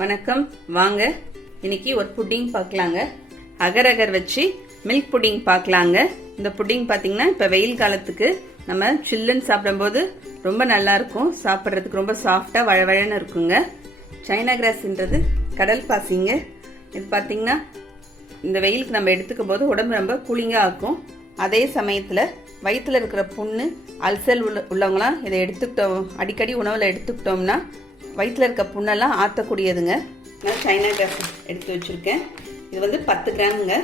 வணக்கம். வாங்க இன்னைக்கு ஒரு புட்டிங் பார்க்கலாங்க. அகர் அகர் வச்சு மில்க் புட்டிங் பார்க்கலாங்க. இந்த புட்டிங் பார்த்தீங்கன்னா இப்போ வெயில் காலத்துக்கு நம்ம சில்லுன்னு சாப்பிடும்போது ரொம்ப நல்லா இருக்கும். சாப்பிட்றதுக்கு ரொம்ப சாஃப்டாக வழவழன்னு இருக்குங்க. சைனா கிராஸ்ன்றது கடல் பாசிங்க. இது பார்த்தீங்கன்னா இந்த வெயிலுக்கு நம்ம எடுத்துக்கும் போது உடம்பு ரொம்ப கூலிங்காக ஆக்கும். அதே சமயத்தில் வயிற்றுல இருக்கிற புண்ணு அல்சல் உள்ளவங்களாம் இதை எடுத்துக்கிட்டோம், அடிக்கடி உணவில் எடுத்துக்கிட்டோம்னா வயிற்றுல இருக்க புண்ணெல்லாம் ஆற்றக்கூடியதுங்க. நான் சைனா கிராஸ் எடுத்து வச்சுருக்கேன். இது வந்து 10 கிராமுங்க.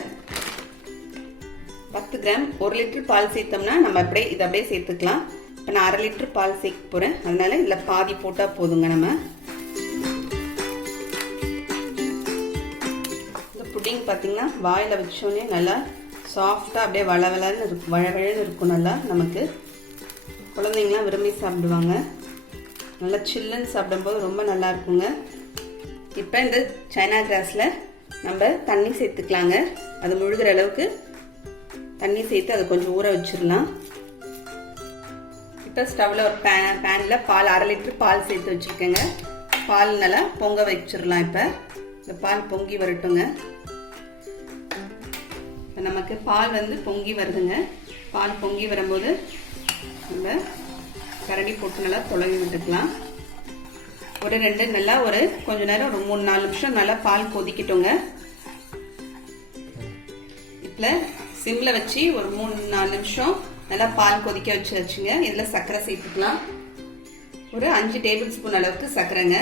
10 கிராம் 1 லிட்டர் பால் சேர்த்தோம்னா நம்ம இதை அப்படியே சேர்த்துக்கலாம். இப்போ நான் 1/2 லிட்டர் பால் சேர்க்க போகிறேன். அதனால இதில் பாதி போட்டால் போதுங்க. நம்ம இந்த புட்டிங் பார்த்தீங்கன்னா வாயில் வச்சோடனே நல்லா சாஃப்டாக அப்படியே வழவழன்னு இருக்கும். நல்லா நமக்கு குழந்தைங்களாம் விரும்பி சாப்பிடுவாங்க. நல்லா சில்லுன்னு சாப்பிடும்போது ரொம்ப நல்லா இருக்குங்க. இப்போ இந்த சைனா கிராஸில் நம்ம தண்ணி சேர்த்துக்கலாங்க. அது முழுகிற அளவுக்கு தண்ணி சேர்த்து அதை கொஞ்சம் ஊற வச்சிடலாம். இப்போ ஸ்டவ்வில் ஒரு பேனில் பால் 1/2 லிட்டர் பால் சேர்த்து வச்சுருக்கேங்க. பால் நல்லா பொங்க வச்சிடலாம். இப்போ இந்த பால் பொங்கி வரட்டுங்க. இப்போ நமக்கு பால் வந்து பொங்கி வருதுங்க. பால் பொங்கி வரும்போது நம்ம கரண்டி போட்டு நல்லா தொலைவி விட்டுக்கலாம். ஒரு கொஞ்ச நேரம் ஒரு 3-4 நிமிஷம் நல்லா பால் கொதிக்கட்டுங்க. இப்போ சிம்மில் வச்சு ஒரு 3-4 நிமிஷம் நல்லா பால் கொதிக்க வச்சுங்க. இதில் சர்க்கரை சேர்த்துக்கலாம். ஒரு 5 டேபிள் ஸ்பூன் அளவுக்கு சர்க்கரைங்க.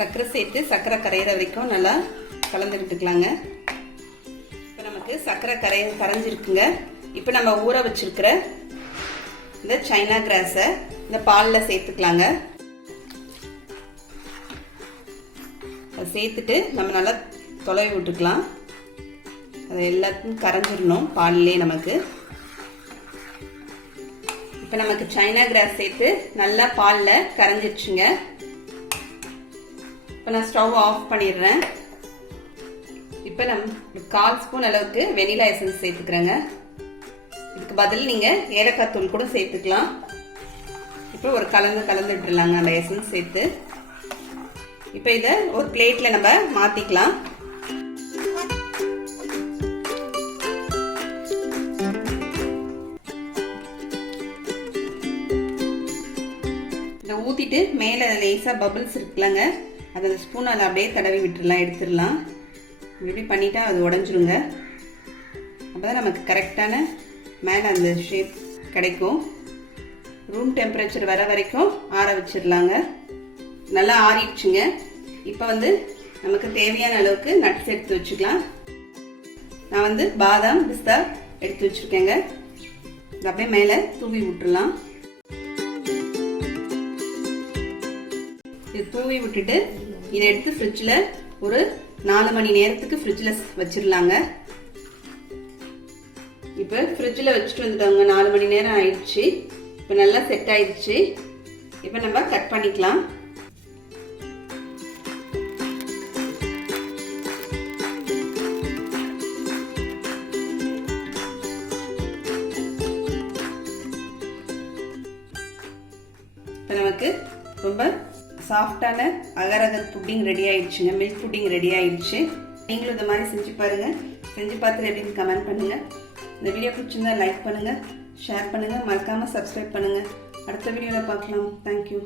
சர்க்கரை சேர்த்து சர்க்கரை கரையிற வரைக்கும் நல்லா கலந்து விட்டுக்கலாங்க. இப்போ நமக்கு சர்க்கரை கரைஞ்சிருக்குங்க. இப்போ நம்ம ஊற வச்சிருக்கிற இந்த சைனா கிராஸை இந்த பாலில் சேர்த்துக்கலாங்க. அதை சேர்த்துட்டு நம்ம நல்லா தொலைவி விட்டுக்கலாம். அது எல்லாத்தையும் கரைஞ்சிடணும் பாலிலே நமக்கு. இப்போ நமக்கு சைனா கிராஸ் சேர்த்து நல்லா பாலில் கரைஞ்சிருச்சுங்க. இப்போ நான் ஸ்டவ் ஆஃப் பண்ணிடுறேன். இப்போ நம்ம 1/4 ஸ்பூன் அளவுக்கு வெனிலா எசன்ஸ் சேர்த்துக்கிறேங்க. இதுக்கு பதில் நீங்கள் ஏலக்காய் தூள் கூட சேர்த்துக்கலாம். இப்போ ஒரு கலந்து விட்டுலாங்க அந்த எசன்ஸ் சேர்த்து. இப்போ இதை ஒரு பிளேட்டில் நம்ம மாற்றிக்கலாம். இதை ஊற்றிட்டு மேலே லேசாக பபிள்ஸ் இருக்குல்லங்க, அதை ஸ்பூனால் அப்படியே தடவி விட்டுடலாம், எடுத்துடலாம். இப்படி பண்ணிட்டா அது உடஞ்சிருங்க. அப்போ தான் நமக்கு கரெக்டான மேலே அந்த ஷேப் கிடைக்கும். ரூம் டெம்பரேச்சர் வர வரைக்கும் ஆற வச்சிடலாங்க. நல்லா ஆறிடுச்சுங்க. இப்போ வந்து நமக்கு தேவையான அளவுக்கு நட்ஸ் எடுத்து வச்சுக்கலாம். நான் வந்து பாதாம் பிஸ்தா எடுத்து வச்சுருக்கேங்க. இது அப்படியே மேலே தூவி விட்டுடலாம். இது தூவி விட்டுட்டு இதை எடுத்து ஃப்ரிட்ஜில் ஒரு 4 மணி நேரத்துக்கு ஃப்ரிட்ஜில் வச்சிடலாங்க. இப்போ ஃப்ரிட்ஜில் வச்சுட்டு வந்துட்டோங்க. 4 மணி நேரம் ஆயிடுச்சு. இப்போ நல்லா செட் ஆயிடுச்சு. இப்போ நம்ம கட் பண்ணிக்கலாம். இப்போ நமக்கு ரொம்ப சாஃப்டான அகர் அகர் புட்டிங் ரெடி ஆயிடுச்சுங்க. மில்க் புட்டிங் ரெடி ஆயிடுச்சு. நீங்களும் இந்த மாதிரி செஞ்சு பாருங்க. செஞ்சு பார்த்துட்டு எப்படின்னு கமெண்ட் பண்ணுங்க. இந்த வீடியோ பிடிச்சிருந்தா லைக் பண்ணுங்க, ஷேர் பண்ணுங்க, மறக்காம சப்ஸ்கிரைப் பண்ணுங்க. அடுத்த வீடியோவில் பார்க்கலாம். தேங்க்யூ.